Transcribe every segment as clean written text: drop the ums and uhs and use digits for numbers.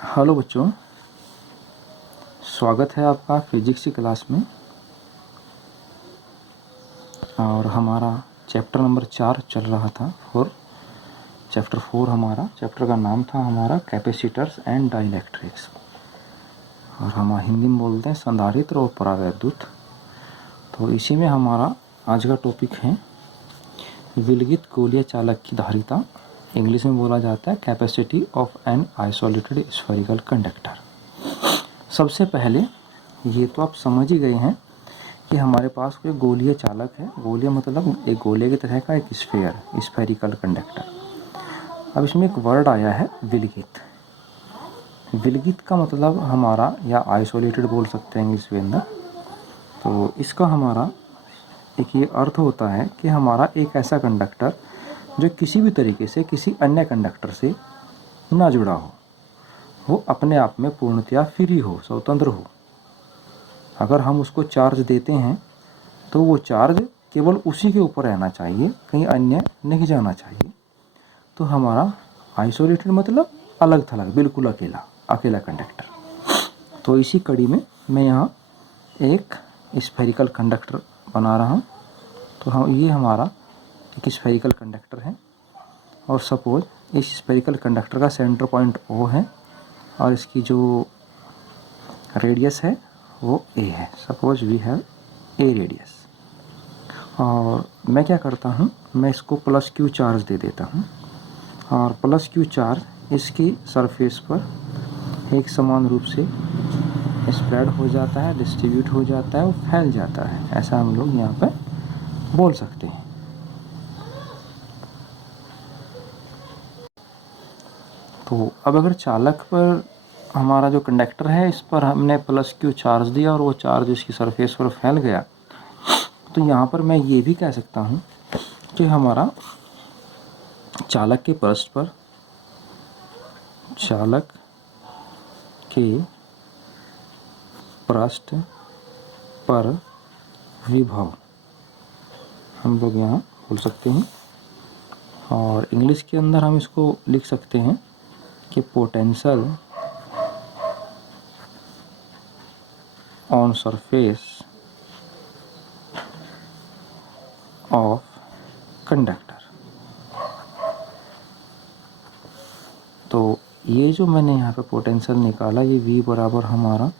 Hello बच्चों, स्वागत है आपका फिजिक्स की क्लास में। और हमारा चैप्टर नंबर 4 चल रहा था। चैप्टर 4 हमारा चैप्टर का नाम था हमारा कैपेसिटर्स एंड डाइलेक्ट्रिक्स, और हम हिंदी में बोलते हैं संधारित्र और परावैद्युत। तो इसी में हमारा आज का टॉपिक है विलगित गोलीय चालक की धारिता। इंग्लिश में बोला जाता है capacity of an isolated spherical conductor. सबसे पहले ये तो आप समझ ही गए हैं कि हमारे पास कोई गोलीय चालक है। गोलीय मतलब एक गोले की तरह का एक स्फेरिकल कंडक्टर। अब इसमें एक वर्ड आया है विलगित। विलगित का मतलब हमारा या आइसोलेटेड बोल सकते हैं इंग्लिश के अंदर। तो इसका हमारा एक ये अर्थ होता है कि हमारा एक ऐसा कंडक्टर जो किसी भी तरीके से किसी अन्य कंडक्टर से ना जुड़ा हो, वो अपने आप में पूर्णतया फ्री हो, स्वतंत्र हो। अगर हम उसको चार्ज देते हैं तो वो चार्ज केवल उसी के ऊपर रहना चाहिए, कहीं अन्य नहीं जाना चाहिए। तो हमारा आइसोलेटेड मतलब अलग थलग, बिल्कुल अकेला कंडक्टर। तो इसी कड़ी में मैं यहाँ एक स्फेरिकल कंडक्टर बना रहा हूँ। तो हम ये हमारा एक स्फेरिकल कंडक्टर है, और सपोज इस स्फेरिकल कंडक्टर का सेंटर पॉइंट O है और इसकी जो रेडियस है वो A है। Suppose we have A radius. और मैं क्या करता हूँ, मैं इसको प्लस Q चार्ज दे देता हूँ, और प्लस Q चार्ज इसकी सरफेस पर एक समान रूप से स्प्रेड हो जाता है, डिस्ट्रीब्यूट हो जाता है, वो फैल जाता है। ऐसा हम लोग यहाँ पर बोल सकते हैं। तो अब अगर चालक पर हमारा जो कंडक्टर है इस पर हमने प्लस Q चार्ज दिया और वो चार्ज इसकी सरफेस पर फैल गया, तो यहाँ पर मैं ये भी कह सकता हूँ कि हमारा चालक के पृष्ठ पर विभव हम लोग यहाँ बोल सकते हैं। और इंग्लिश के अंदर हम इसको लिख सकते हैं कि potential on surface of conductor. तो ये जो मैंने यहाँ पे पोटेंशियल निकाला, ये V बराबर हमारा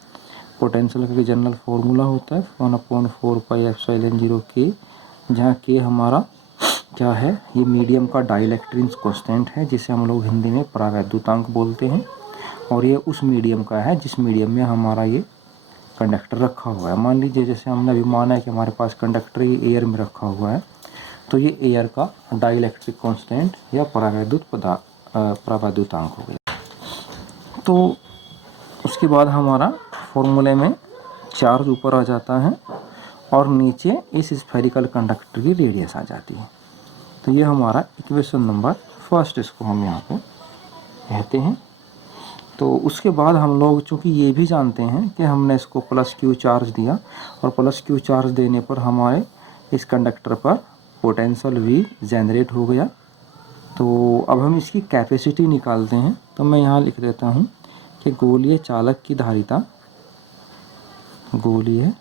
पोटेंशियल का जनरल फॉर्मूला होता है 1/4πε0K, जहाँ K हमारा क्या है, ये मीडियम का डाइलेक्ट्रिक कांस्टेंट है, जिसे हम लोग हिंदी में परावैद्युतांक बोलते हैं। और ये उस मीडियम का है जिस मीडियम में हमारा ये कंडक्टर रखा हुआ है। मान लीजिए जैसे हमने अभी माना है कि हमारे पास कंडक्टर ये एयर में रखा हुआ है, तो ये एयर का डाइलेक्ट्रिक कांस्टेंट या परावैद्युतांक हो गया। तो उसके बाद हमारा फॉर्मूले में चार्ज ऊपर आ जाता है और नीचे इस स्फेरिकल कंडक्टर की रेडियस आ जाती है। तो ये हमारा इक्वेशन नंबर फर्स्ट इसको हम यहाँ पे कहते हैं। तो उसके बाद हम लोग चूँकि ये भी जानते हैं कि हमने इसको प्लस Q चार्ज दिया, और प्लस Q चार्ज देने पर हमारे इस कंडक्टर पर पोटेंशियल V जनरेट हो गया। तो अब हम इसकी कैपेसिटी निकालते हैं। तो मैं यहाँ लिख देता हूँ कि गोलीय चालक की धारिता, गोलीय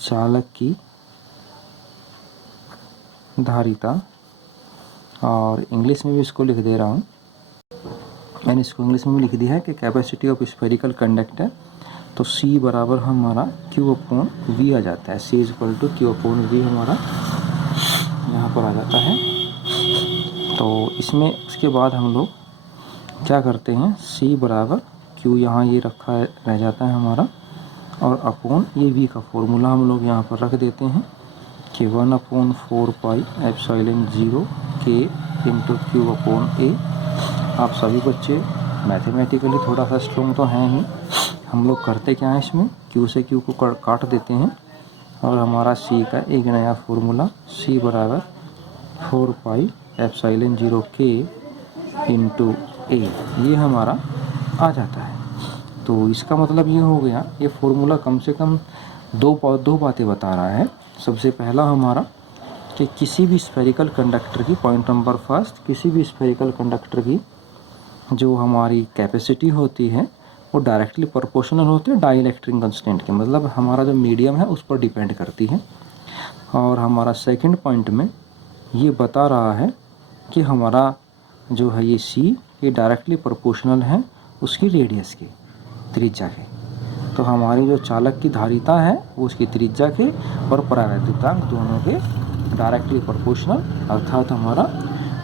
चालक की धारिता, और इंग्लिश में भी इसको लिख दे रहा हूँ। मैंने इसको इंग्लिश में भी लिख दिया है कि कैपेसिटी ऑफ स्फेरिकल कंडक्टर। तो C बराबर हमारा Q/V आ जाता है। C इक्वल टू Q/V हमारा यहाँ पर आ जाता है। तो इसमें उसके बाद हम लोग क्या करते हैं, C बराबर Q यहाँ ये रखा है, रह जाता है हमारा, और अपॉन ये V का फॉर्मूला हम लोग यहाँ पर रख देते हैं कि 1/4πε0K इंटू Q/A। आप सभी बच्चे मैथमेटिकली थोड़ा सा स्ट्रॉन्ग तो हैं ही। हम लोग करते क्या है, इसमें Q से Q को काट देते हैं, और हमारा C का एक नया फॉर्मूला C बराबर 4πε0K इंटू A, ये हमारा आ जाता है। तो इसका मतलब ये हो गया, ये फॉर्मूला कम से कम दो बातें बता रहा है। सबसे पहला हमारा कि किसी भी स्फेरिकल कंडक्टर की, पॉइंट नंबर फर्स्ट, किसी भी स्फेरिकल कंडक्टर की जो हमारी कैपेसिटी होती है वो डायरेक्टली प्रोपोर्शनल होती है डाइलेक्ट्रिक कांस्टेंट के, मतलब हमारा जो मीडियम है उस पर डिपेंड करती है। और हमारा सेकंड पॉइंट में ये बता रहा है कि हमारा जो है ये C ये डायरेक्टली प्रोपोर्शनल है उसकी रेडियस के, त्रिज्या के। तो हमारी जो चालक की धारिता है वो उसकी त्रिज्या के और परावैद्युतांक दोनों के डायरेक्टली प्रोपोर्शनल, अर्थात हमारा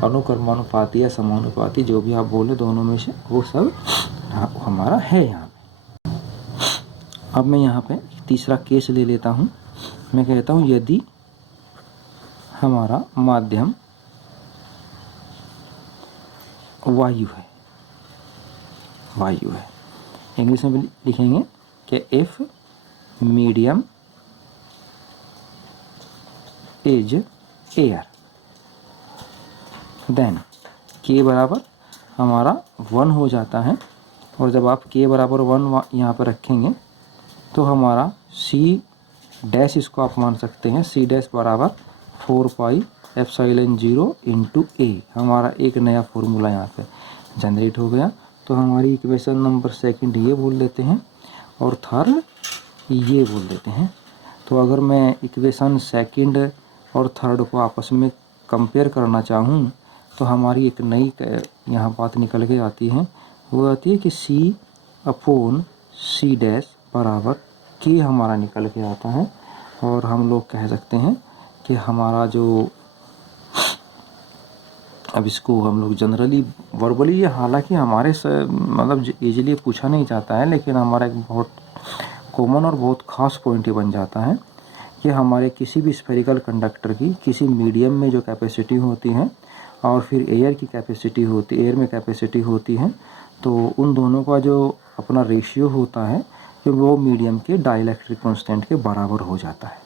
अनुक्रमानुपाती या समानुपाती जो भी आप बोले दोनों में से वो सब हमारा है यहाँ पे। अब मैं यहाँ पे तीसरा केस ले लेता हूँ। मैं कहता हूँ यदि हमारा माध्यम वायु है, इंग्लिश में लिखेंगे कि if medium is air then के बराबर हमारा 1 हो जाता है। और जब आप के बराबर 1 यहाँ पर रखेंगे तो हमारा C डैश, इसको आप मान सकते हैं C डैश बराबर 4 पाई एप्सिलॉन 0 इंटू ए। हमारा एक नया फॉर्मूला यहाँ पे जनरेट हो गया। तो हमारी इक्वेशन नंबर सेकंड ये बोल लेते हैं और थर्ड ये बोल देते हैं। तो अगर मैं इक्वेशन सेकंड और थर्ड को आपस में कंपेयर करना चाहूँ तो हमारी एक नई यहाँ बात निकल के आती है। वो आती है कि C अपॉन C डैश बराबर के हमारा निकल के आता है। और हम लोग कह सकते हैं कि हमारा जो, अब इसको हम लोग जनरली वर्बली, हालांकि हमारे से मतलब इजीली पूछा नहीं जाता है, लेकिन हमारा एक बहुत कॉमन और बहुत ख़ास पॉइंट ये बन जाता है कि हमारे किसी भी स्फेरिकल कंडक्टर की किसी मीडियम में जो कैपेसिटी होती है और फिर एयर की कैपेसिटी होती, एयर में कैपेसिटी होती है, तो उन दोनों का जो अपना रेशियो होता है कि वो मीडियम के डाइलेक्ट्रिक कांस्टेंट के बराबर हो जाता है।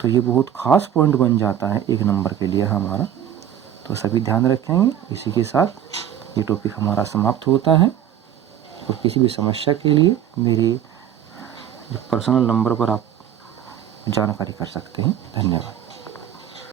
तो ये बहुत ख़ास पॉइंट बन जाता है एक नंबर के लिए हमारा। तो सभी ध्यान रखेंगे। इसी के साथ ये टॉपिक हमारा समाप्त होता है। और किसी भी समस्या के लिए मेरे पर्सनल नंबर पर आप जानकारी कर सकते हैं। धन्यवाद।